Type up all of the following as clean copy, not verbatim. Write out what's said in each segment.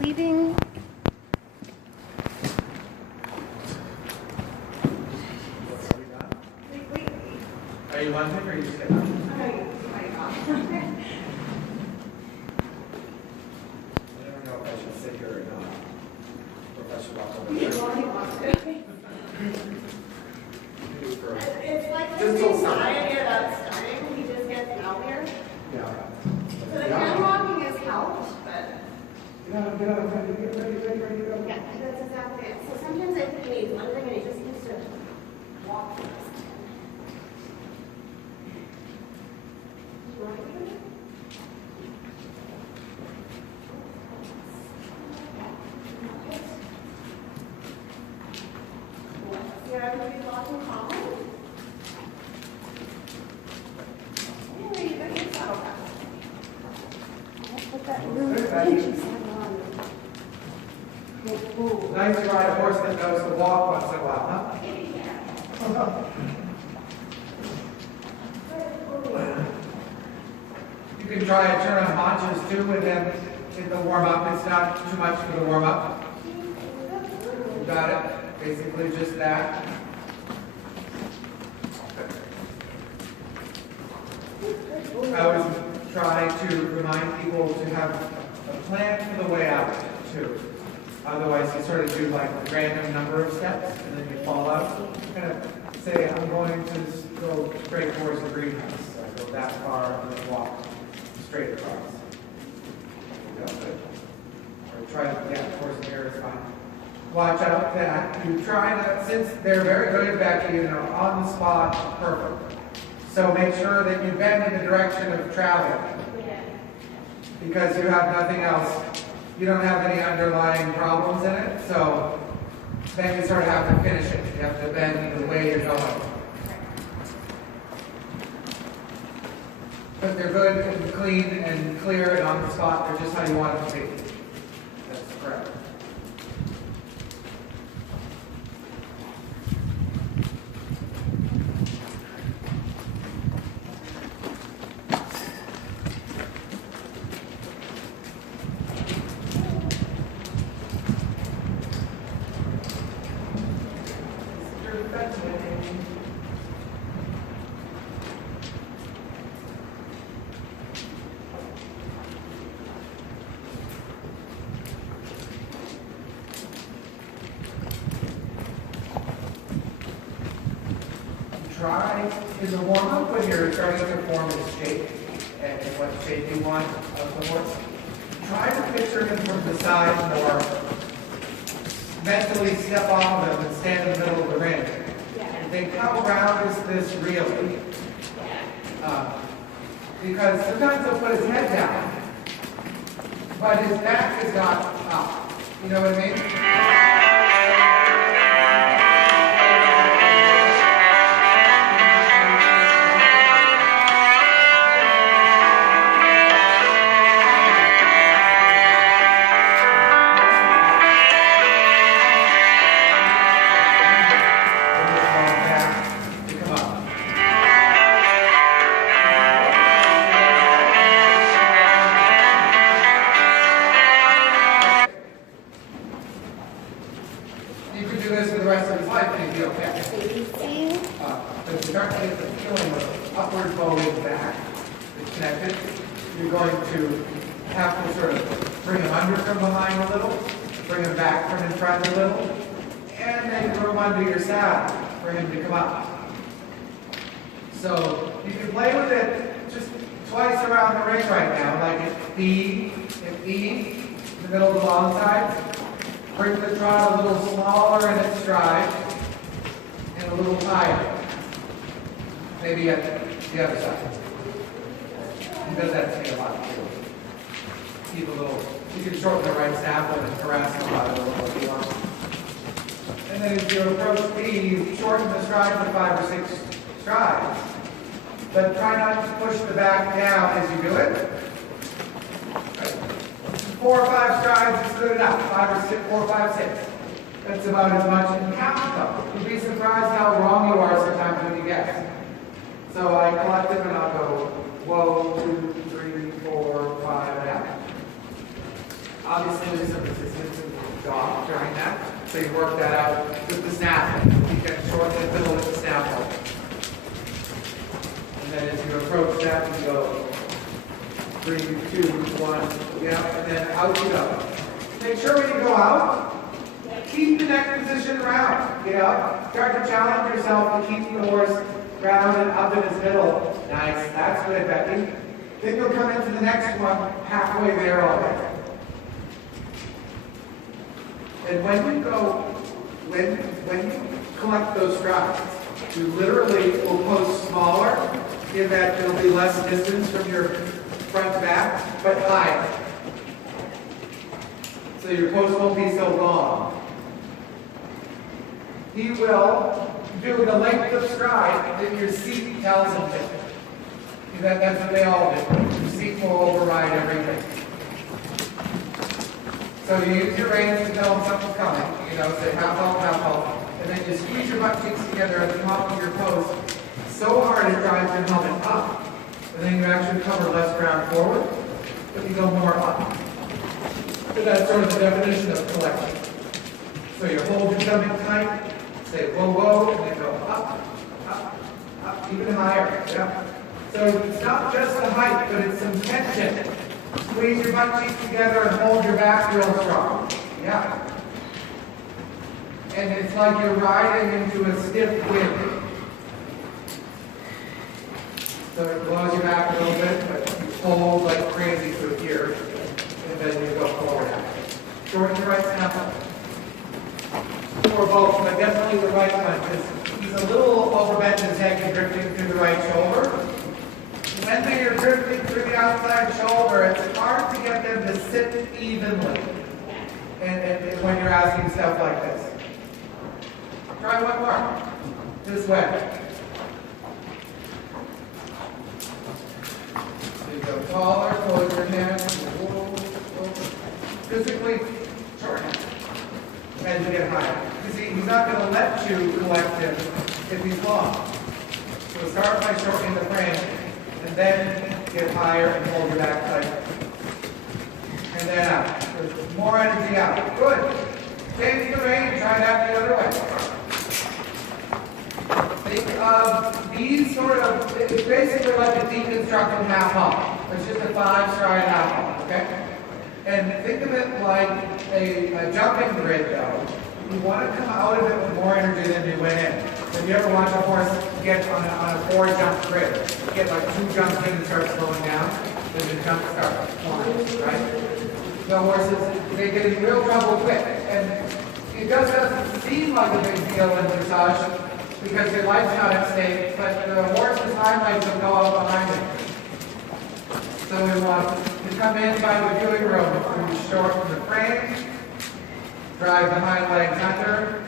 leaving. Are you wanting or are you sitting up? I don't know if I should sit here or not. Or if I should walk over there. It's like Just this till anxiety about starting, he just gets out here. Yeah. So the hand walking has helped, but Get out, ready to go. yeah, that's exactly it. So sometimes I think he needs one thing and he just needs to walk first. You want to do it? Yeah, everybody's walking calm. Yeah, you got your saddle back. Put that really pinchy side on. Nice to ride a horse that knows to walk once in a while, huh? You can try a turn on haunches too, and then in the warm up. It's not too much for the warm up. You got it. Basically just that. I always try to remind people to have a plan for the way out too. Otherwise, you sort of do like a random number of steps, and then you fall out. Kind of say, I'm going to go straight towards the greenhouse. I go that far and then walk straight across. You know, or try, yeah, of course, here is fine. Watch out that you try to, since they're very good at Becky and are on the spot, perfect. So make sure that you bend in the direction of travel. Because you have nothing else. You don't have any underlying problems in it, so then you sort of have to finish it. You have to bend the way you're going. But they're good and clean and clear and on the spot. They're just how you want them to be. That's correct. Try in the warm-up when you're starting to form this shape and what shape you want of the horse. Try to picture him from the side more. Mentally step off of him and stand in the middle of the ring. And think, how round is this really? Because sometimes he'll put his head down, but his back is not up. You know what I mean? You could do this for the rest of his life and he'd be okay. But to start to get the feeling of upward bowing back, it's connected, you're going to have to sort of bring him under from behind a little, bring him back from in front a little, and then throw him under your saddle for him to come up. So you can play with it just twice around the ring right now, like at B, in the middle of the long side. Bring the trot a little smaller in its stride and a little higher. Maybe at the other side. He does that to me a lot too. Keep a little, you can shorten the right staff and harass him about it a little if you want. And then as you approach B, you shorten the stride to 5 or 6 strides. But try not to push the back down as you do it. 4 or 5 strides is good enough. 5 or 6, 4, 5, 6. That's about as much. And count them. You'd be surprised how wrong you are sometimes when you guess. So I collect them and I'll go, whoa, 2, 3, 4, 5, and out. Obviously, there's some resistance in the jaw during that, so you work that out with the snap. You can shorten the middle with the snap hold. And then as you approach that, you go 3, 2, 1, yeah, and then out you go. Make sure when you go out, keep the neck position round. Get up, start to challenge yourself to keep the horse round and up in his middle. Nice, that's good, Becky. Then you'll come into the next one halfway there already. And when you go, when you collect those strides, you literally will post smaller in that there'll be less distance from your front to back, but higher. So your post won't be so long. He will do the length of stride that your seat tells him to. That's what they all do. Your seat will override everything. So you use your reins to tell them something's coming. You know, say half halt, and then you squeeze your butt cheeks together at the top of your post so hard it drives your helmet up. And then you actually cover less ground forward, but you go more up. So that's sort of the definition of collection. So you hold your stomach tight, say whoa, whoa, and then go up, up, up, even higher. Yeah. So it's not just the height, but it's some tension. Squeeze your butt cheeks together and hold your back real strong. Yeah. And it's like you're riding into a stiff wind. So it blows you back a little bit, but you hold like crazy through here. And then you go forward. Shorten your right snap. Or both, but definitely the right one, because he's a little overbent his head and drifting through the right shoulder. When they are drifting through the outside shoulder, it's hard to get them to sit evenly. And when you're asking stuff like this. Try one more. This way. So you go taller, close your hands. Physically shorten as you get higher. You see, he's not going to let you collect him if he's long. So start by shortening the frame, and then get higher and hold your back tight. And then out. There's more energy out. Good. Change the rein, try that the other way. Think of these sort of, it's basically like a deconstructed half hop. It's just a 5-stride half hop, okay? And think of it like a jumping grid though. You want to come out of it with more energy than you went in. Have you ever watched a horse get on a 4-jump grid? Get like 2 jumps in and start slowing down, then the jump starts flying, right? The horses, they get in real trouble quick. And it just doesn't seem like a big deal in dressage because your life's not at stake, but the horse's hind legs will go up behind it. So we want to come in by the viewing room. We shorten the frame, drive the hind legs under,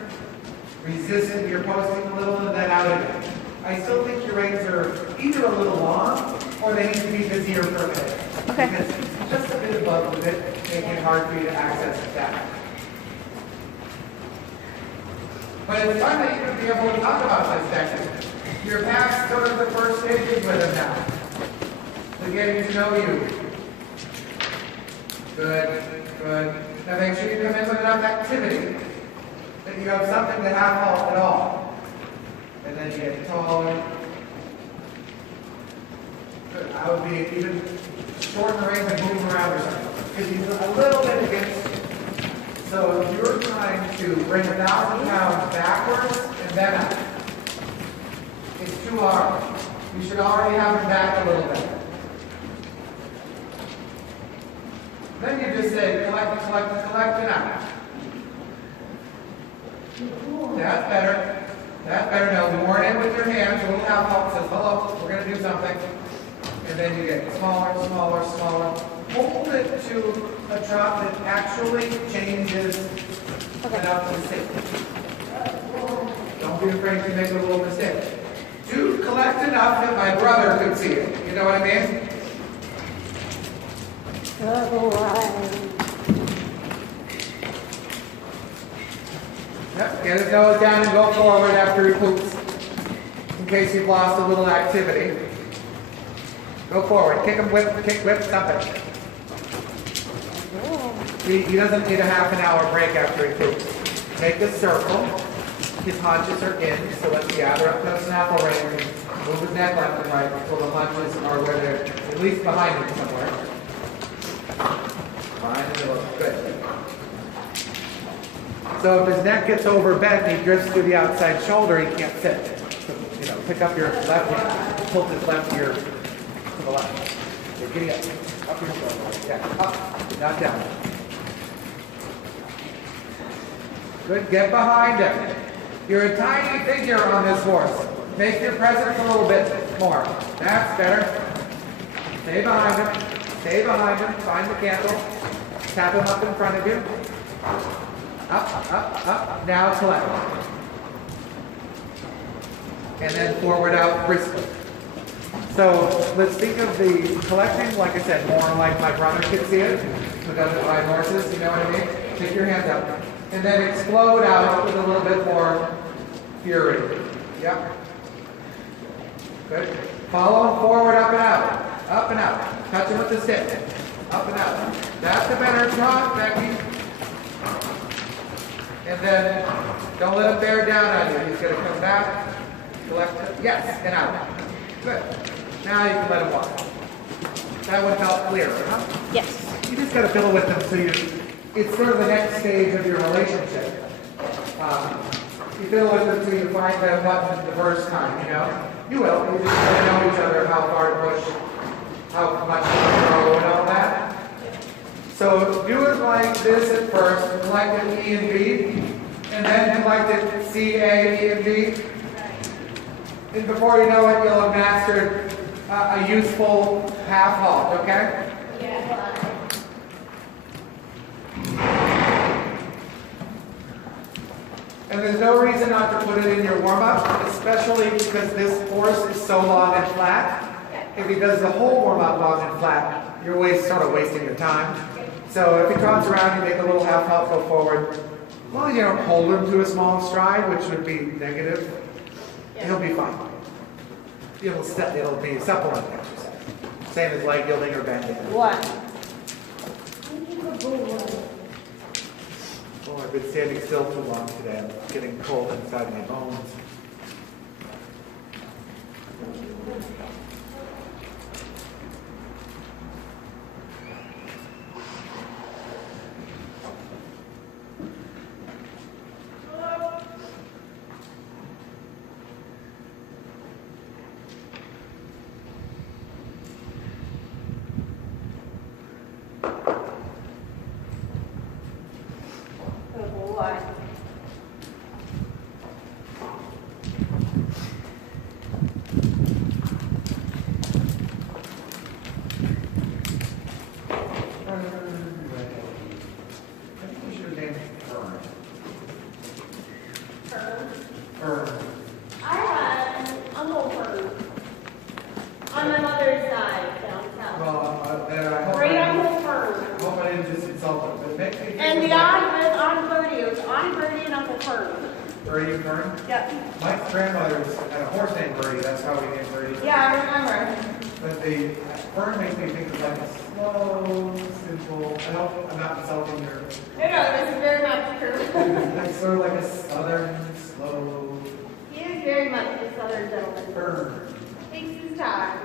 resist if you're posting a little, and then out again. I still think your reins are either a little long, or they need to be busier for a minute. Okay. Because just a bit above the bit, making it hard for you to access the back. But it's fun that you're going to be able to talk about this technique. You're past sort of the first stages with it now. They're getting to know you. Good, good. Now make sure you come in with enough activity that you have something to half halt at all. And then you get taller. Good. I would be even shorten the reins and move around or something. Because he's a little bit against you. So if you're trying to bring 1,000 pounds backwards and then up, it's too hard. You should already have him back a little bit. Then you just say, collect, collect, collect, and out. That's better. That's better. Now, warn in with your hands. A little half halt says, hello, we're going to do something. And then you get smaller, smaller, smaller. Hold it to a trot that actually changes enough to sit. Don't be afraid to make a little mistake. Do collect enough that my brother could see it. You know what I mean? Yep, get his nose down and go forward after he poops. In case you've lost a little activity. Go forward, kick him, whip, something. He doesn't need a half an hour break after he poops. Make a circle. His haunches are in, so let's gather up those snaffle rings and move his neck left and right until the haunches are where they're at least behind him somewhere. Fine, and it'll look good. So if his neck gets overbent and he drifts through the outside shoulder, he can't sit. So, pick up your left hand, tilt his left ear to the left. Okay, giddy up. Up your shoulder. Yeah, up, not down. Good, get behind him. You're a tiny figure on this horse. Make your presence a little bit more. That's better. Stay behind him. Stay behind him. Find the candle. Tap him up in front of you. Up, up, up. Now collect. And then forward out briskly. So let's think of the collecting, like I said, more like my brother could see it. With other ride horses, you know what I mean? Take your hands up. And then explode out with a little bit more fury. Yep. Good. Follow him forward, up and out. Up and out. Touch him with the stick. Up and out. That's the better trot, Becky. And then don't let him bear down on you. He's going to come back. Collect. Yes, and out. Good. Now you can let him walk. That one felt clearer, huh? Yes. You just got to fiddle with them so it's sort of the next stage of your relationship. You fiddle with them until you find the button the first time, you know? You will. You just got to know each other, how far to push, how much to throw, and all that. So do it like this at first. Collect it E and B, and then collect it C, A, E, and B. And before you know it, you'll have mastered a useful half halt, okay? Yeah. And there's no reason not to put it in your warm-up, especially because this horse is so long and flat. If he does the whole warm-up long and flat, you're sort of wasting your time. So if he comes around, you make a little half halt, go forward. As long as you don't hold him to a small stride, which would be negative, he'll be fine. It'll be a supplement exercise. Same as leg yielding or bending. What? Oh, I've been standing still too long today. I'm getting cold inside my bones. I had an Uncle Fern on my mother's side down south. Well, I hope Great I Uncle Fern. didn't just insult them, but make me And the aunt was Aunt Birdie. It was Aunt Birdie and Uncle Fern. Birdie Fern? Yep. My grandmother's had a horse named Birdie, that's how we named Birdie. Yeah, I remember. But the Fern makes me think of like a slow, simple, I hope I'm not insulting your, No, this is very much true. like sort of like a southern, slow He is very much a southern gentleman. Fern. Takes his time.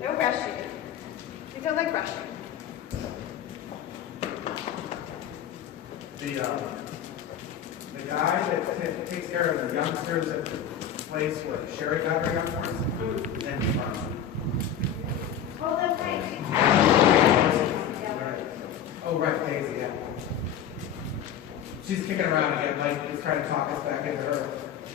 No rushing. He don't like rushing. The guy that takes care of the youngsters at the place where Sherry got her young horse, then Hold them tight. Oh, right, Daisy, yeah. She's kicking around again, like, he's trying to talk us back into her.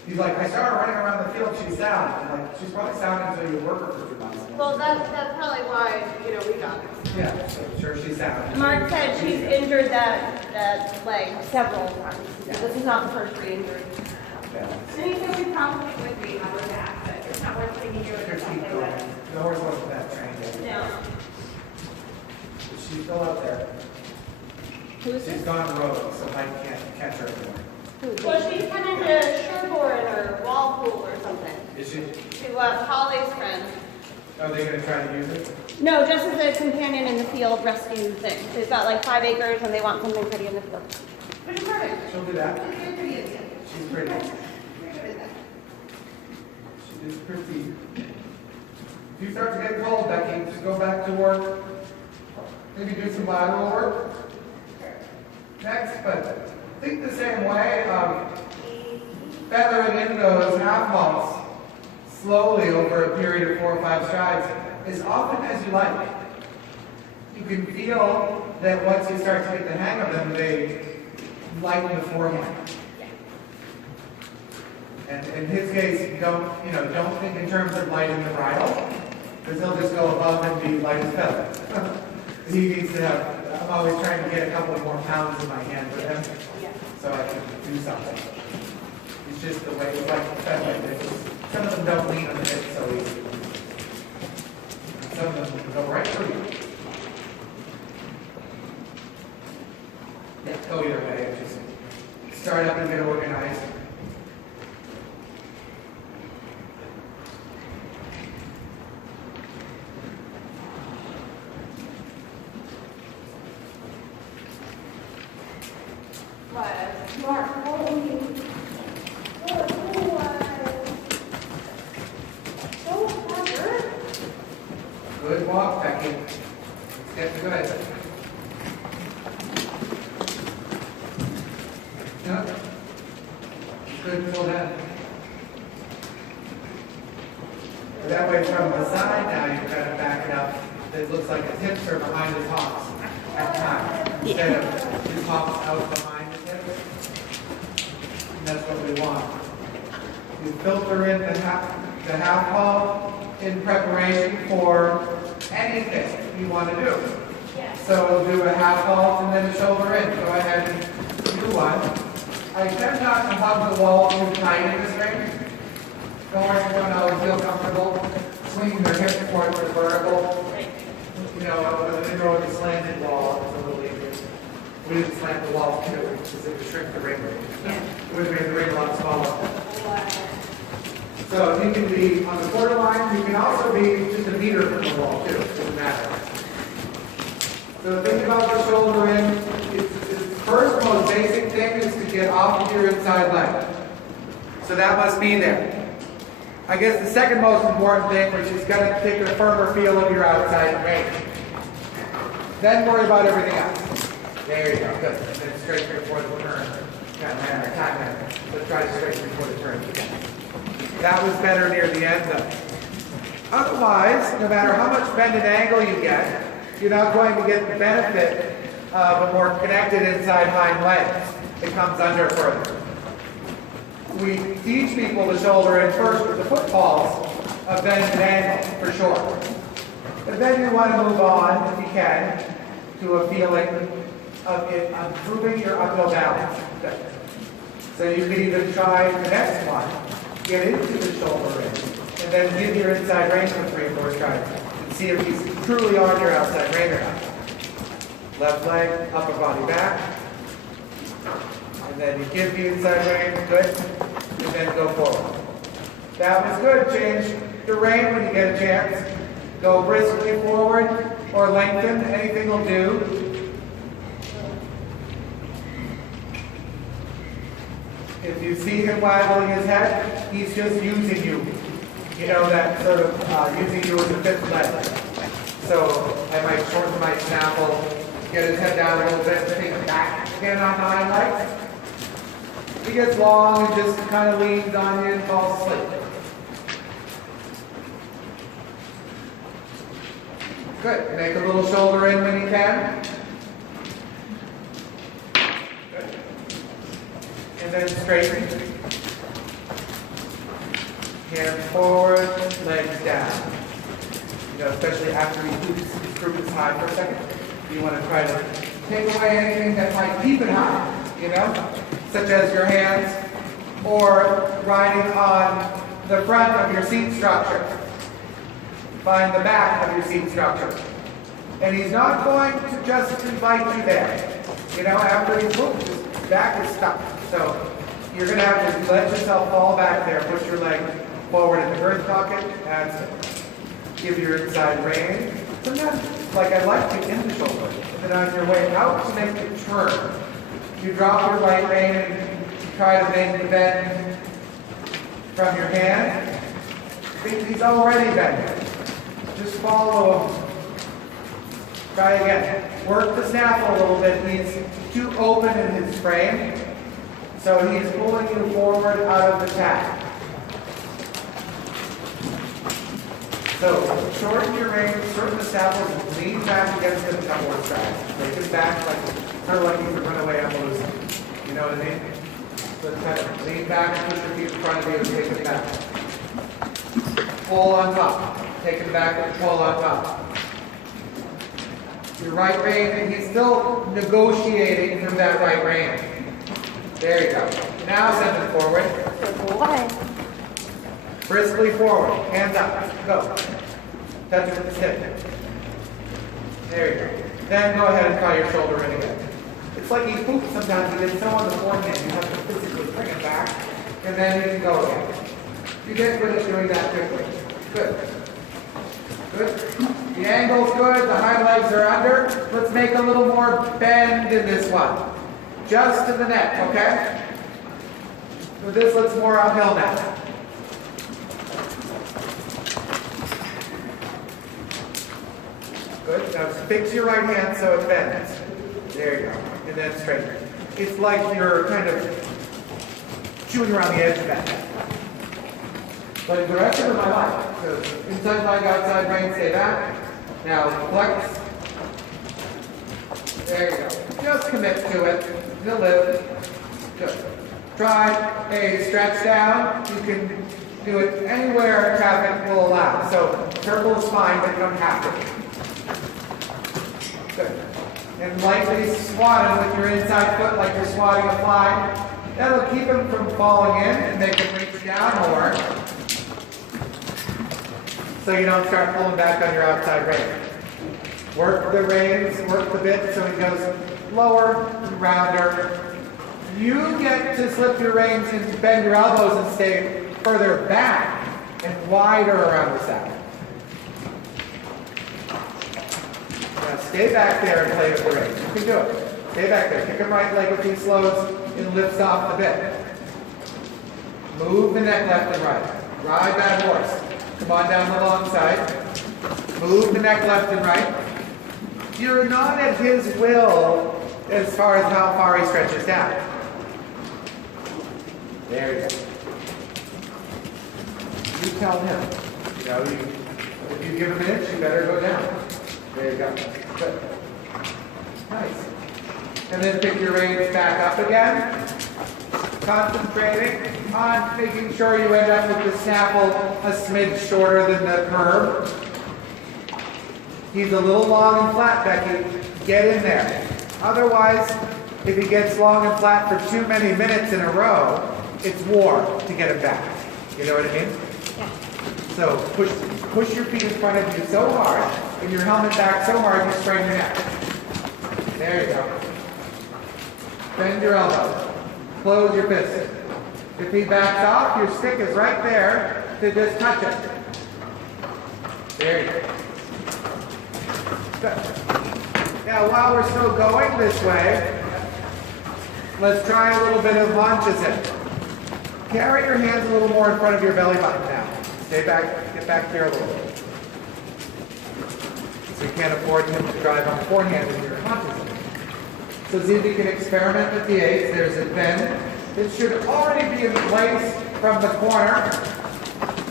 He's like, I saw her running around the field, she's sound. I'm like, she's probably sound until you work her for 2 months. Well, that's probably why, we got this. Yeah, so sure she's sound. Mark said she's injured that leg several times. This is not the first re-injury. Yeah. And he said we probably would be on her back, but it's not worth taking you Just or keep something going. like The horse wasn't that trained yet. No. But she's still out there. She's gone rogue, so Mike can't catch her anymore. Well, she's went into Sherborne or Walpole or something. Is she? To Polly's friend. Are they going to try to use it? No, just as a companion in the field rescue thing. They've got like 5 acres and they want something pretty in the field. Which is perfect. She'll do that. You're pretty at the end. She's pretty. You're good at that. She is pretty. If you start to get cold, Becky, just go back to work. Maybe do some lateral work. Next, but think the same way of feathering in those half halls slowly over a period of 4 or 5 strides as often as you like. You can feel that once you start to get the hang of them, they lighten the forehand. And in his case, don't think in terms of lighting the bridle, because he'll just go above and be light as feather. He needs to have, I'm always trying to get a couple more pounds in my hand with him, so I can do something. It's just the way, it's like feathering. Some of them don't lean on the hip so easy. Some of them go right through you. Yeah, go either way. Just start up and get organized. Mark, follow me. Good walk, Becky. It's getting good. Yeah. Good until then. That way from the side now, you kind of back it up. It looks like his hips are behind his hocks at times. Instead of his hocks out behind his hips. And that's what we want. You filter in the half ball in preparation for anything you want to do. So we'll do a half vault and then a shoulder in. Go ahead and do one. I tend not to hug the wall too tight in this ring. Don't worry if you don't always feel comfortable swinging their hips towards the vertical. You know, when they go with a slanted wall, it's a little easier. We didn't slant the wall too, because it would shrink the ring. It would have made the ring a lot smaller. So you can be on the borderline. You can also be just a meter from the wall too. It doesn't matter. So think about the shoulder in. The first most basic thing is to get off of your inside leg. So that must be there. I guess the second most important thing, which is going to take a firmer feel of your outside range. Then worry about everything else. There you go. Good. And then straight before the turn. Time. Let's try to straighten before the turn again. That was better near the end though. Otherwise, no matter how much bend and angle you get, you're not going to get the benefit of a more connected inside hind leg. It comes under further. We teach people to shoulder in first with the footfalls of bend and angle, for sure. But then you want to move on, if you can, to a feeling of improving your uphill balance. So you can either try the next one, get into the shoulder in, and then give your inside range for 3 or 4 strides, and see if he's truly on your outside range or not. Left leg, upper body back, and then you give the inside range, good, and then go forward. That was good. Change the range when you get a chance. Go briskly forward or lengthen, anything will do. If you see him waggling his head, he's just using you. You know, that sort of using you as a fifth leg. So I might shorten my snaffle, get his head down a little bit, take him back again on the hind legs. He gets long and just kind of leans on you and falls asleep. Good. Make a little shoulder in when you can. Good. And then straighten. Hands forward, legs down. You know, especially after he keeps his group high for a second. You want to try to take away anything that might keep it high, you know, such as your hands or riding on the front of your seat structure. Find the back of your seat structure. And he's not going to just invite you there. You know, after he's moved, his back is stuck. So you're going to have to let yourself fall back there. Put your leg forward in the girth pocket. That's it. Give your inside range. sometimes, like I like to in the shoulder, and then on your way out to make the turn, you drop your right rein and try to make the bend from your hand. He's already bending. Just follow him. Try again. Work the snaffle a little bit. He's too open in his frame, so he's pulling you forward out of the tack. So shorten your reins, shorten the snaffles, and lean back against the downward side. Take it back kind of like you could run away on the loose. You know what I mean? So kind of lean back and push your feet in front of you and take it back. Pull on top. Take it back and pull on top. Your right rein, and he's still negotiating through that right rein. There you go. Now send it forward. Why? Briskly forward. Hands up. Go. Touch it with the stick. There you go. Then go ahead and try your shoulder in again. It's like he poops sometimes. He gets so on the forehand, you have to physically bring it back, and then you can go again. You get good at doing that quickly. Good. Good. The angle's good. The hind legs are under. Let's make a little more bend in this one. Just to the neck, okay? With this, let's more uphill now. Good. Now fix your right hand so it bends. There you go. And then straighten. It's like you're kind of chewing around the edge of that. But the rest of my life. So inside leg, outside rein, stay back. Now flex. There you go. Just commit to it. You'll live. Good. Try a stretch down. You can do it anywhere traffic will allow. So circle is fine, but you don't have to. Good. And lightly swat him with your inside foot like you're swatting a fly. That'll keep him from falling in and make him reach down more. So you don't start pulling back on your outside rein. Work the reins, work the bit so he goes lower and rounder. You get to slip your reins and bend your elbows and stay further back and wider around the saddle. Now stay back there and play with the reins. You can do it. Stay back there. Kick him right leg with these slows and lifts off the bit. Move the neck left and right. Ride that horse. Come on down the long side. Move the neck left and right. You're not at his will as far as how far he stretches down. There you go. You tell him. You know, if you give him an inch, you better go down. There you go. Good. Nice. And then pick your reins back up again. Concentrating on making sure you end up with the snaffle a smidge shorter than the curb. He's a little long and flat, Becky. Get in there. Otherwise, if he gets long and flat for too many minutes in a row, it's war to get him back. You know what I mean? Yeah. So push your feet in front of you so hard, and your helmet back so hard you sprain your neck. There you go. Bend your elbow. Close your fist. If he backs off, your stick is right there to just touch it. There you go. Good. Now, while we're still going this way, let's try a little bit of Manchas. Carry your hands a little more in front of your belly button now. Stay back, get back here a little bit. So you can't afford him to drive on forehand in your Manchas. So see if you can experiment with the eights. There's a bend. It should already be in place from the corner.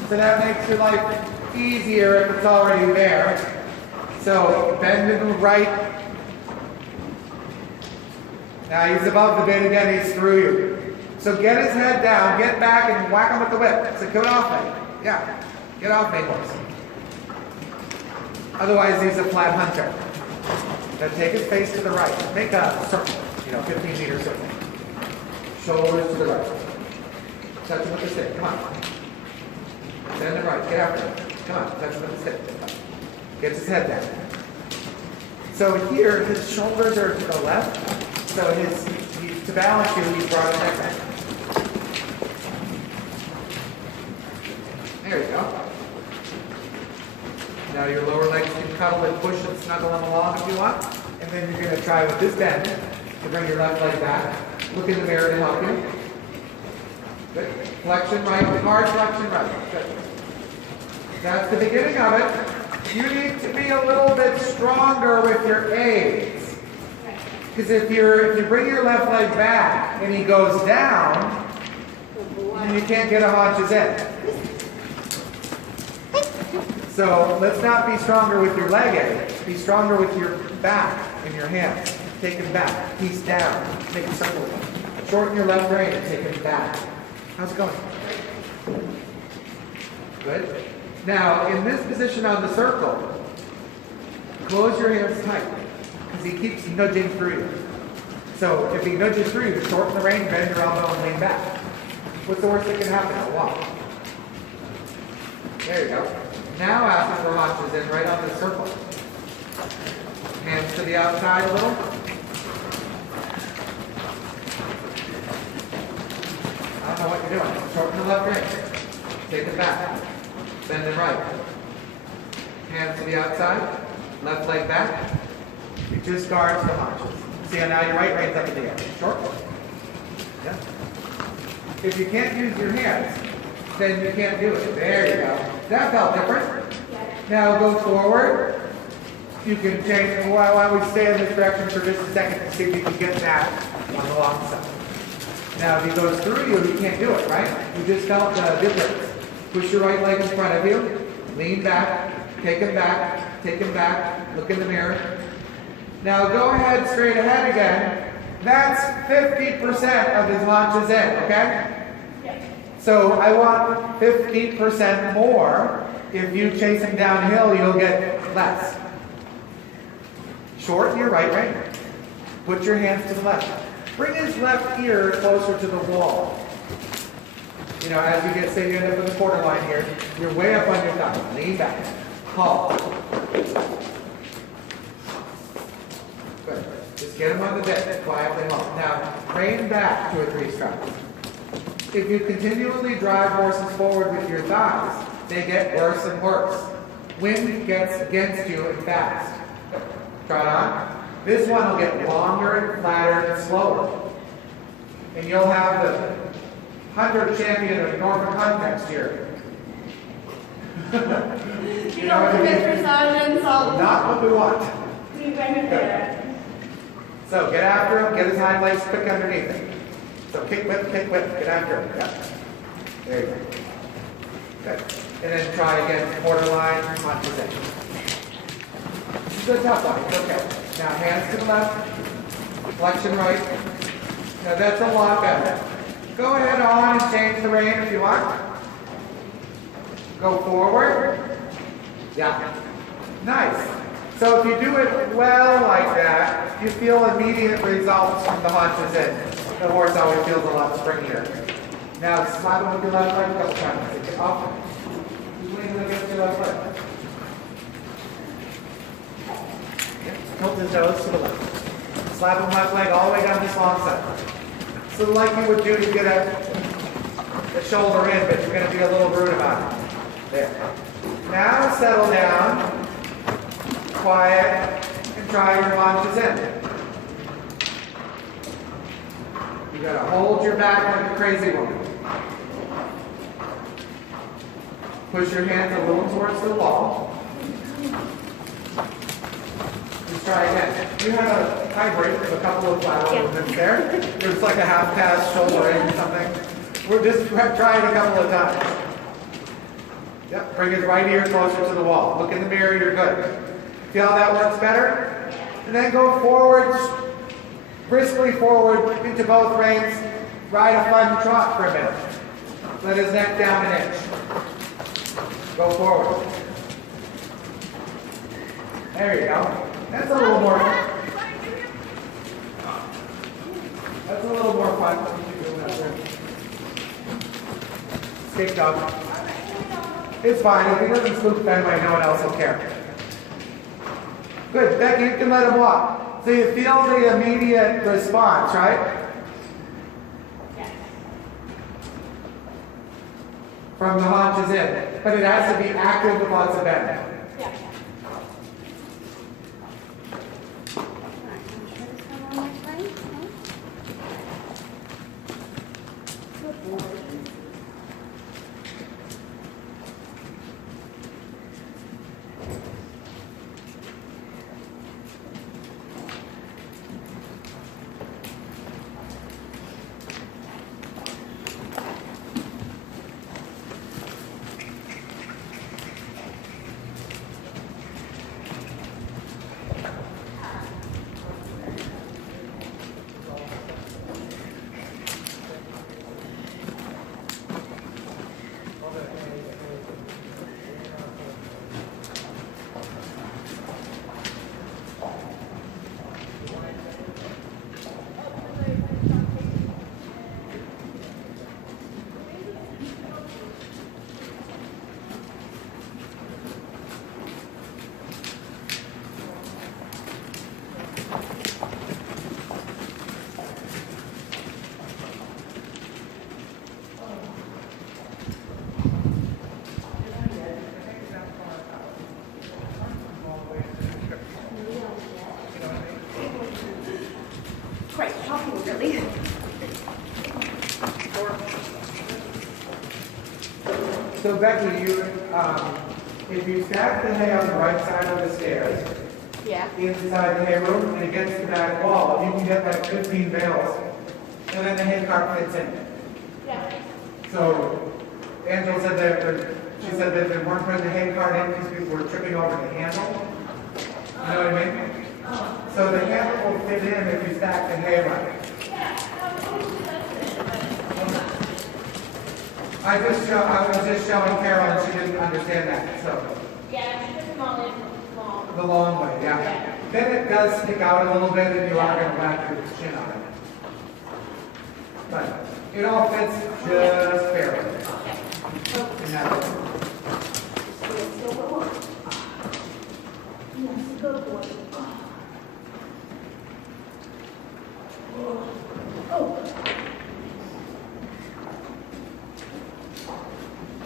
So that makes your life easier if it's already there. So bend to the right. Now he's above the bit again, he's through you. So get his head down, get back and whack him with the whip. So get off me. Yeah, get off me, horse. Otherwise he's a flat hunter. Now take his face to the right. Make a circle, 15-meter circle. Shoulders to the right. Touch him with the stick, come on. Then the right, get after him. Come on, touch him with the stick. Gets his head down. So here, his shoulders are to the left. So to balance you, he's brought his neck back. There you go. Now your lower legs can cuddle and push and snuggle them along if you want. And then you're going to try with this bend to bring your left leg back. Look in the mirror to help you. Good. Flexion right, hard flexion right. Good. That's the beginning of it. You need to be a little bit stronger with your aids. Because if you bring your left leg back and he goes down, then you can't get a haunches in. So let's not be stronger with your leg aids. Be stronger with your back and your hands. Take him back. Piece down. Make a circle. Shorten your left rein and take him back. How's it going? Good. Now, in this position on the circle, close your hands tight because he keeps nudging through you. So if he nudges through you, shorten the rein, bend your elbow, and lean back. What's the worst that can happen? A walk. There you go. Now ask him for haunches in right on the circle. Hands to the outside a little. I don't know what you're doing. Shorten the left rein. Take it back. Bend it right. Hands to the outside. Left leg back. It just guards the haunches. See how now your right rein's up in the air. Short. Yeah. If you can't use your hands, then you can't do it. There you go. That felt different. Now go forward. You can change. Why don't we stay in this direction for just a second to see if you can get that on the long side. Now if he goes through you, you can't do it, right? You just felt the difference. Push your right leg in front of you. Lean back. Take him back. Take him back. Look in the mirror. Now go ahead straight ahead again. That's 50% of his haunches in, okay? So I want 50% more. If you chase him downhill, you'll get less. Shorten your right rein. Put your hands to the left. Bring his left ear closer to the wall. You know, as you get, say you end up in the quarter line here, you're way up on your thigh. Lean back. Halt. Good. Just get him on the bed. Quietly halt. Now, rein back 2 or 3 strides. If you continually drive horses forward with your thighs, they get worse and worse. Wind gets against you and fast. Try it on. This one will get longer and flatter and slower. And you'll have the 100 champion of Norfolk Hunt next year. You know what I mean? Not what we want. Good. So get after him, get his hind legs quick underneath him. So kick whip, get after him. Yep. There you go. Good. And then try again, borderline, on position. This is a tough one, it's okay. Now hands to the left, flexion right. Now that's a lot better. Go ahead on and change the rein if you want. Go forward. Yeah. Nice. So if you do it well like that, you feel immediate results from the haunches in. The horse always feels a lot springier. Now slap him with your left leg a couple times. Get off. Keep leaning against your left leg. Tilt his nose to the left. Slap him left leg all the way down this long side. So like you would do to get a shoulder in, but you're going to be a little rude about it. There. Now settle down, quiet, and try your haunches in. You got to hold your back like a crazy woman. Push your hands a little towards the wall. Let's try again. You had a hybrid with a couple of lateral movements there. There's like a half pass, shoulder in, or something. We're just trying a couple of times. Yep, bring his right ear closer to the wall. Look in the mirror, you're good. Feel how that works better? And then go forward, briskly forward into both reins. Ride a fun trot for a minute. Let his neck down an inch. Go forward. There you go. That's a little more. That's a little more fun. Skate dog. It's fine. If he doesn't spook anyway, no one else will care. Good. Becky, you can let him walk. So you feel the immediate response, right? Yes. From the haunches in. But it has to be active with lots of bend. Yeah. right, shopping really. So Becky, if you stack the hay on the right side of the stairs, Yeah. inside the hay room and against the back wall, you can get like 15 bales, and then the hay cart fits in. Yeah. So Angela said she said that they weren't putting the hay cart in because people were tripping over the handle. You know what I mean? So the handle will fit in if you stack the hay right. I was just showing Carol and she didn't understand that, so. Yeah, she puts them all in long. The long way, yeah. Yeah. Then it does stick out a little bit and you are going to whack your chin on it. But it all fits just barely. And that's it. Yes, good boy. Oh.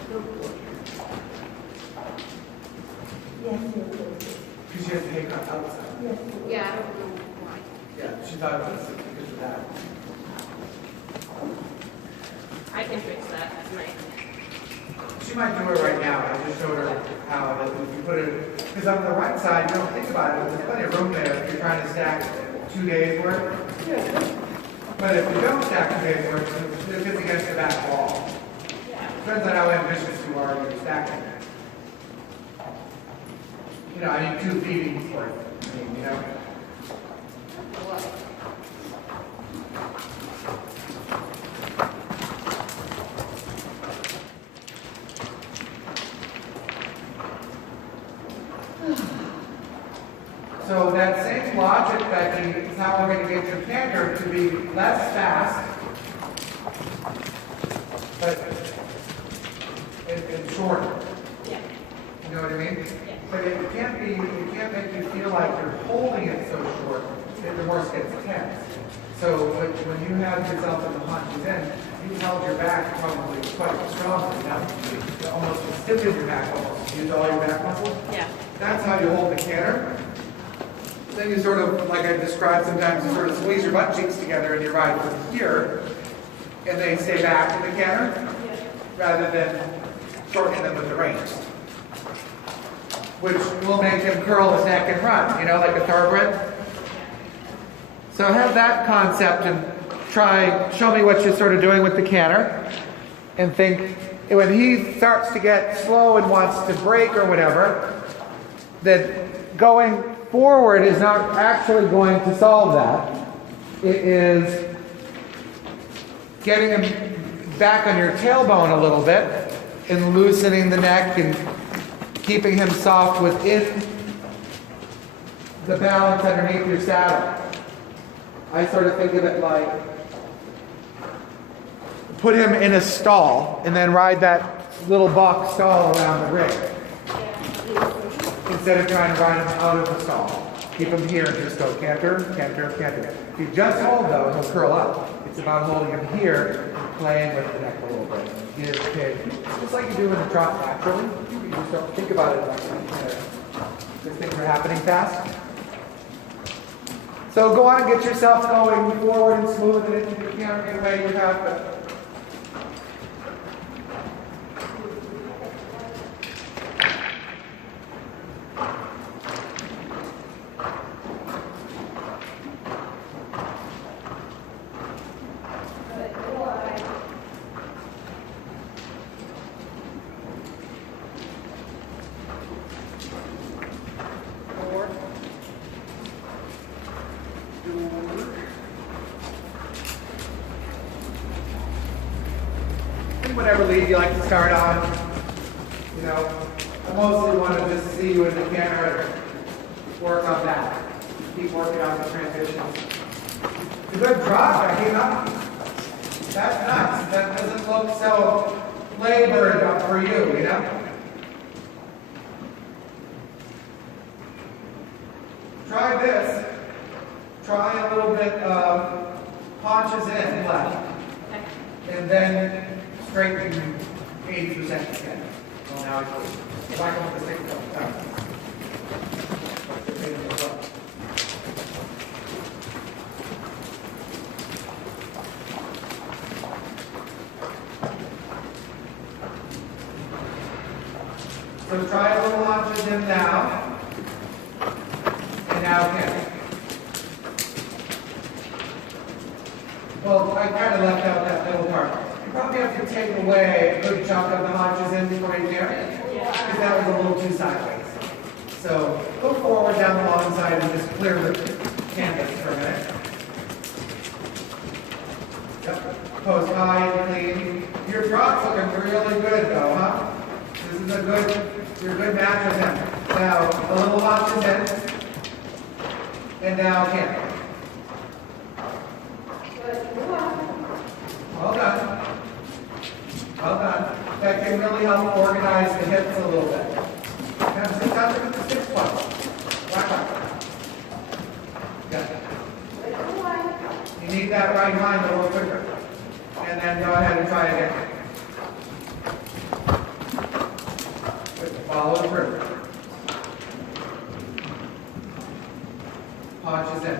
Good boy. Yes, yes, Because she has the hay cart outside. yes. Yeah, I don't know why. Yeah, she thought it was because of that. I can fix that tonight. She might do it right now. I just showed her how that if you put it, because on the right side, you don't think about it, there's plenty of room there if you're trying to stack 2 days worth. But if you don't stack 2 days worth, it fits against the back wall. Yeah. Depends on how ambitious you are when you're stacking. You know, I need 2 feedings worth. I mean, you know. So that same logic, Becky, is how we're going to get your canter to be less fast, but and shorter. Yeah. You know what I mean? Yeah. But it can't make you feel like you're holding it so short that the horse gets tense. So when you have yourself in the haunches in, you held your back probably quite strongly. Now you almost stiffen your back almost. Use all your back muscles. Yeah. That's how you hold the canter. Then you sort of, like I described sometimes, you sort of squeeze your butt cheeks together and you ride from here, and they stay back in the canter, rather than shortening them with the reins. Which will make him curl his neck and run, you know, like a thoroughbred. So have that concept and show me what you're sort of doing with the canter, and think, when he starts to get slow and wants to break or whatever, that going forward is not actually going to solve that. It is getting him back on your tailbone a little bit and loosening the neck and keeping him soft within the balance underneath your saddle. I sort of think of it like put him in a stall and then ride that little box stall around the ring. Instead of trying to ride him out of the stall. Keep him here and just go canter, canter, canter. If you just hold though, he'll curl up. It's about holding him here and playing with the neck a little bit. Give, kick. Just like you do in the trot naturally. You just don't think about it like that. These things are happening fast. So go on and get yourself going forward and smooth it into the canter in a way you have. But whatever lead you like to start on. You know, I mostly want to just see you in the camera and work on that. Keep working on the transitions. It's a good drop, I came up. That's nice. That doesn't look so labored up for you, you know? Try this. Try a little bit of haunches in left. And then straighten 80% again. Well, now it's if I come with the stick down. So try a little launches in now. And now again. Well, I kind of left out that middle part. You probably have to take away a good chunk of the launches in before you can. Because that was a little too sideways. So go forward down the long side and just clear the canvas for a minute. Yep. Pose high and clean. Your trot's looking really good though, huh? This is your good match with him. Now, a little launches in. And now again. Well done. Well done. That can really help organize the hips a little bit. Now, sit down with the 6 point. Right. Good. You need that right hind a little quicker. And then go ahead and try again. Good. Follow through. Punches in.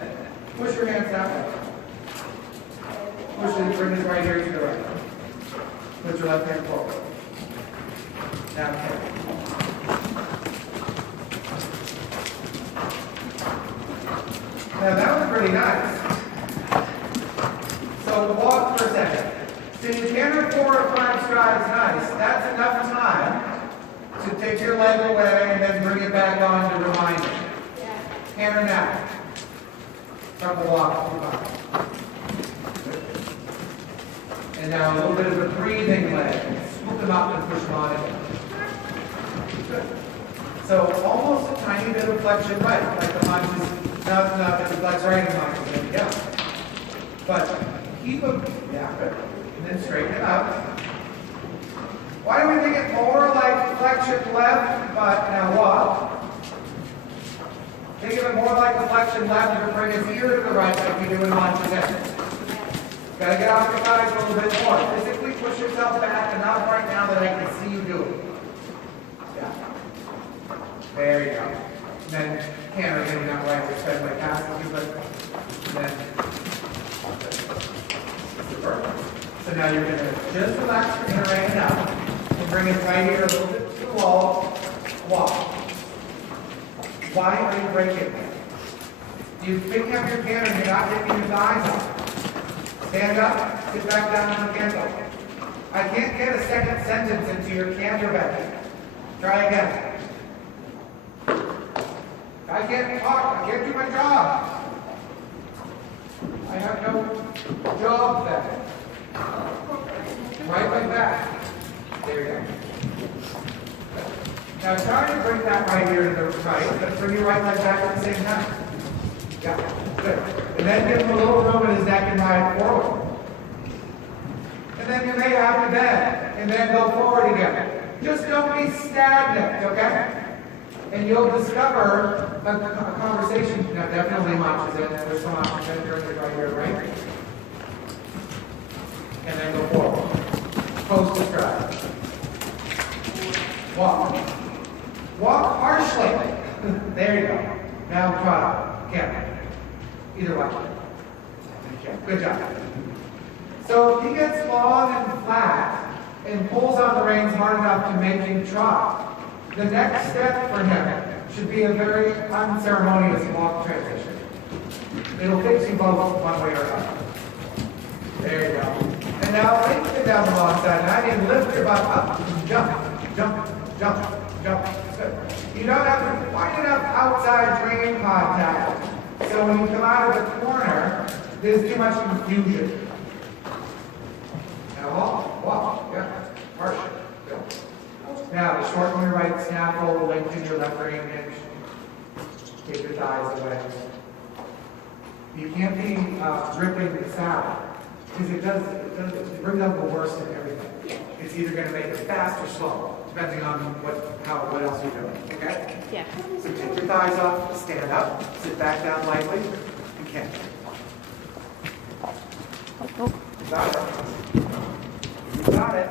Push your hands that way. Push it, bring it right here to the right. Put your left hand forward. Now, okay. Now that was pretty nice. So walk for a second. So you canter 4 or 5 strides, nice. That's enough time to take your leg away and then bring it back on to remind you. Canter now. From the walk to the bottom. And now a little bit of a breathing leg. Scoop them up and push them on again. Good. So almost a tiny bit of flexion right, like the lunges. Now it's flex right and lunges. There we go. But keep them, yeah, good. And then straighten it out. Why don't we make it more like flexion left, but now walk. Think of it more like the flexion left and bring his ear to the right like you do in lunges in. Got to get off your thighs a little bit more. Physically push yourself back enough right now that I can see you do it. Yeah. There you go. And then canter getting that way. I spend my passes you, but then perfect. So now you're going to just relax your inner right out and bring it right here a little bit to the wall. Walk. Why are you breaking? You pick up your canter and you're not getting your thighs up. Stand up, sit back down on the cantle. I can't get a second sentence into your canter back. Try again. I can't talk, I can't do my job. I have no job then. Right like that. There you go. Now try to bring that right here to the right, but bring your right leg back at the same time. Yeah, good. And then give him a little room in his neck and ride forward. And then you may have to bend, and then go forward again. Just don't be stagnant, okay? And you'll discover a conversation. Now definitely launches in. There's some options in right here, right? And then go forward. Post to stride. Walk. Walk harshly. There you go. Now trot. Can't. Either way. Good job. So if he gets long and flat and pulls on the reins hard enough to make him trot, the next step for him should be a very unceremonious walk transition. It'll fix you both one way or another. There you go. And now lengthen down the long side. And I mean lift your butt up and jump, jump, jump, jump. Good. You don't have to quite enough outside brain contact. So when you come out of the corner, there's too much confusion. Now walk, yeah, harsh. Good. Now shorten your right snaffle, lengthen your left rear hinge. Take your thighs away. You can't be ripping the saddle because it brings out the worst of everything. It's either going to make it fast or slow, depending on what else you're doing. Okay? Yeah. So take your thighs up, stand up, sit back down lightly. You can't. Oh. Got it. You got it.